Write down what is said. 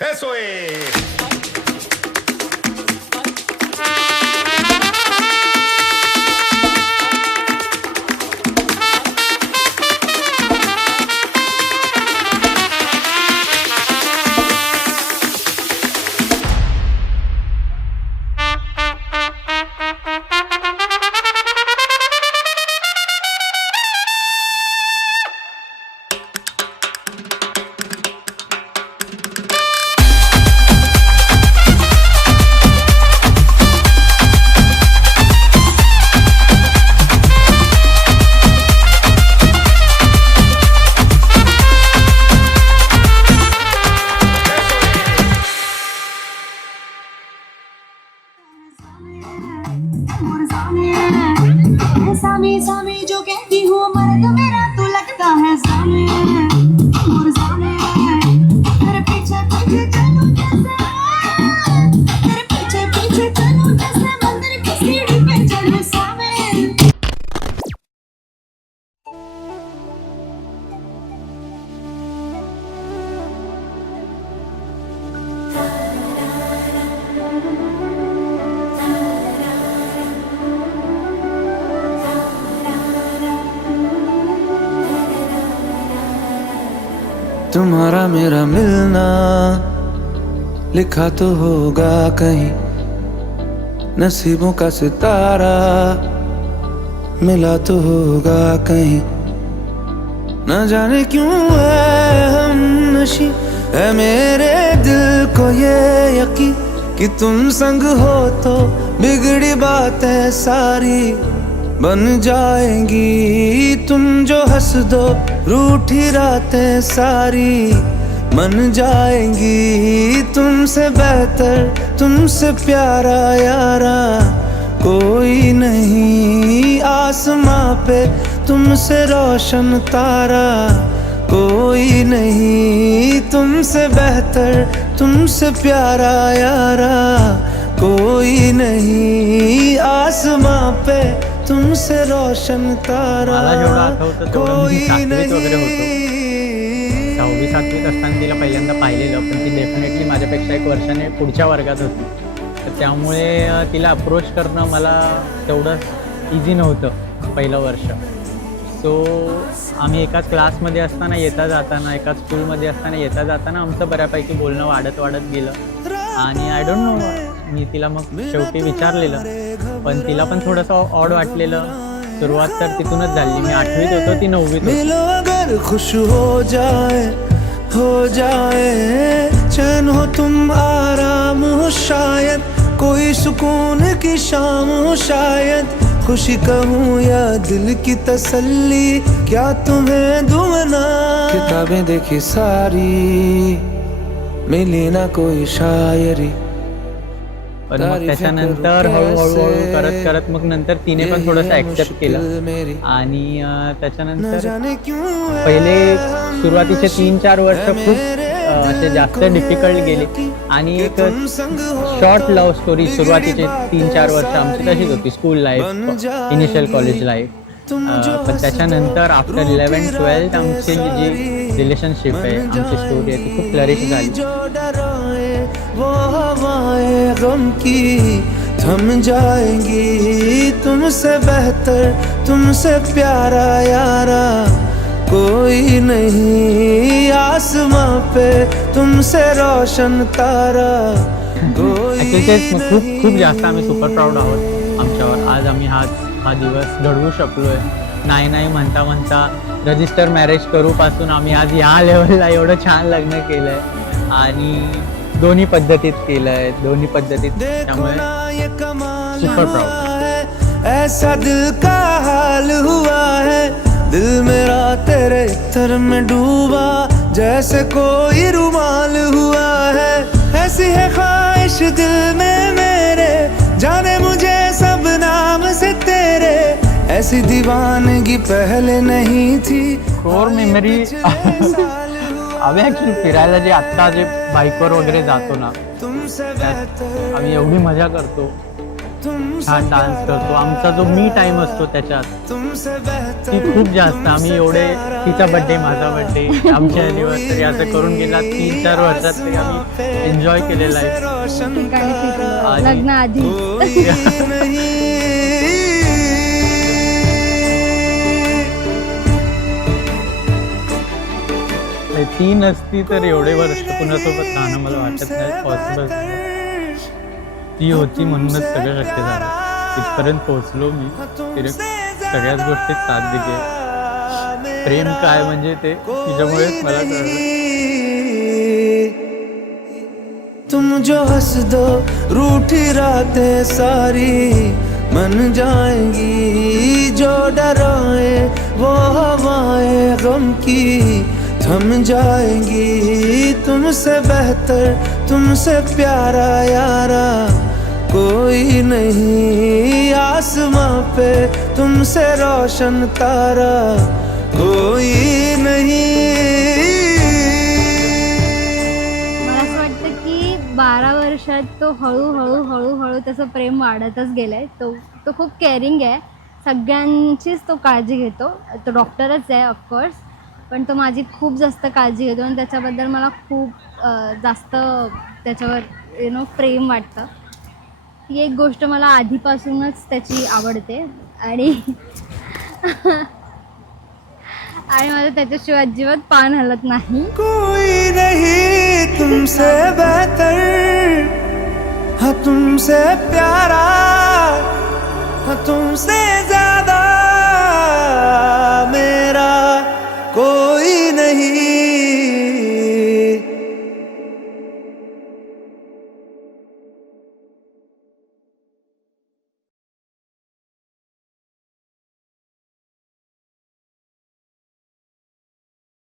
Eso es. Sami Sami जो कहती हूँ मर्द मेरा तू लगता है सामी और सामी तेरे पीछे पीछे चलूं जैसे तेरे पीछे पीछे चलूं जैसे मंदिर की सीढ़ी पे चलूं सामी तुम्हारा मेरा मिलना लिखा तो होगा कहीं, नसीबों का सितारा मिला तो होगा कहीं। न जाने क्यों है हम नशी है मेरे दिल को ये यकीन कि तुम संग हो तो बिगड़ी बातें सारी बन जाएंगी। तुम जो हंस दो रूठी रातें सारी मन जाएंगी। तुमसे बेहतर तुमसे प्यारा यारा कोई नहीं, आसमां पे तुमसे रोशन तारा कोई नहीं। तुमसे बेहतर तुमसे प्यारा यारा कोई नहीं, आसमां पे तुमसे रोशन तारा कोई नहीं। 6वी-7वीत असताना तिला पहिल्यांदा पाहिलेलं, पण ती डेफिनेटली माझ्यापेक्षा 1 वर्षाने पुढच्या वर्गात होती. तर त्यामुळे तिला अप्रोच करणं मला तेवढं इझी नव्हतं पहिलं वर्ष. सो आम्ही एकाच क्लासमध्ये असताना येता जाताना, एकाच स्कूलमध्ये असताना येता जाताना आमचं बऱ्यापैकी बोलणं वाढत गेलं. आणि आय डोंट नो, मी तिला मग शेवटी विचारलेलं, पण तिला पण थोडंसं ऑड वाटलेलं. सुरुवात तर तिथूनच झाली. मी 8वीत होतो, ती 9वीत होती. मिलो अगर खुश हो जाए चैन हो तुम आराम हो शायद, कोई सुकून की शाम हो शायद, खुशी कहूँ या दिल की तसल्ली क्या तुम्हें दूँ ना। किताबें देखी सारी मिली ना कोई शायरी, पण मग त्याच्यानंतर हळूहळू करत करत मग नंतर तिने पण थोडंसं ॲक्सेप्ट केलं. आणि त्याच्यानंतर पहिले सुरुवातीचे 3-4 वर्ष खूप असे जास्त डिफिकल्ट गेले. आणि एक शॉर्ट लव्ह स्टोरी सुरुवातीचे 3-4 वर्ष आमची तशीच होती. School life, initial college life. पण त्याच्यानंतर आफ्टर 11th-12th आमची जी रिलेशनशिप आहे, आमची स्टोरी आहे, ती खूप फ्लरिश झाली. वो हवाएं गम की थम जाएंगी, तुमसे बेहतर तुमसे प्यारा यारा कोई नहीं, आसमां पे तुमसे रोशन तारा कोई खूप खूप जास्त आम्ही सुपर प्राऊड आहोत आमच्यावर. आज आम्ही हा दिवस घडवू शकलोय. नाही म्हणता म्हणता रजिस्टर मॅरेज करू पासून आम्ही आज या लेवलला एवढं छान लग्न केलंय. आणि दोन्ही पद्धतीत केलंय, दोन्ही पद्धतीत. त्यामुळे सुपर प्राऊड. ऐसा दिल का हाल हुआ है, दिल मेरा तेरे इत्र में डूबा, जैसे कोई रुमाल हुआ है, ऐसी है ख्वाहिश दिल में मेरे, जाने मुझे सब नाम से तेरे, ऐसी दीवानगी पहले नहीं थी. कोर मेमरी आम्ही ऍक्च्युली फिरायला जे आत्ता जे बाईकवर वगैरे जातो ना, तुमसे त्यात बेहतर आम्ही एवढी मजा करतो, छान डान्स करतो. आमचा जो मी टाइम असतो त्याच्यात तुमसे बेहतर ती खूप जास्त. आम्ही एवढे तिचा बड्डे, माझा बड्डे, आमची अॅनिव्हर्सरी असं करून गेला 3-4 वर्षात तरी आम्ही एन्जॉय केलेलं आहे. रोशन ठिकाणी फिरलो आणि- लग्नाआधी. कोई नहीं. ती नसती तर एवढे वर्ष कुणासोबत राहणं मला वाटत नाही पॉसिबल. ती होती म्हणूनच सगळं शक्य झालं. तिथपर्यंत पोहोचलो मी. तिने सगळ्याच गोष्टीत साथ दिली. प्रेम काय म्हणजे ते तिच्यामुळेच मला कळलं. तुम जो हंस दो रूठी रातें सारी मन जाएंगी, जो डराए वो हवाएं गम की थम जाएंगी. तुमसे बेहतर तुमसे प्यारा यारा कोई नहीं, आसमां पे तुमसे रोशन तारा कोई नहीं. मला असं वाटतं की 12 वर्षात तो हळूहळू त्याचं प्रेम वाढतच गेलंय. तो खूप केअरिंग आहे, सगळ्यांचीच तो काळजी घेतो. तो डॉक्टरच आहे ऑफकोर्स, पण तो माझी खूप जास्त काळजी घेतो आणि त्याच्याबद्दल मला खूप जास्त त्याच्यावर प्रेम वाटतं. ही एक गोष्ट मला आधीपासूनच त्याची आवडते आणि आणि मला त्याच्याशिवाय अजिबात पान हलत नाही. कोई नहीं तुमसे बेहतर, हाँ तुमसे प्यारा, हाँ तुमसे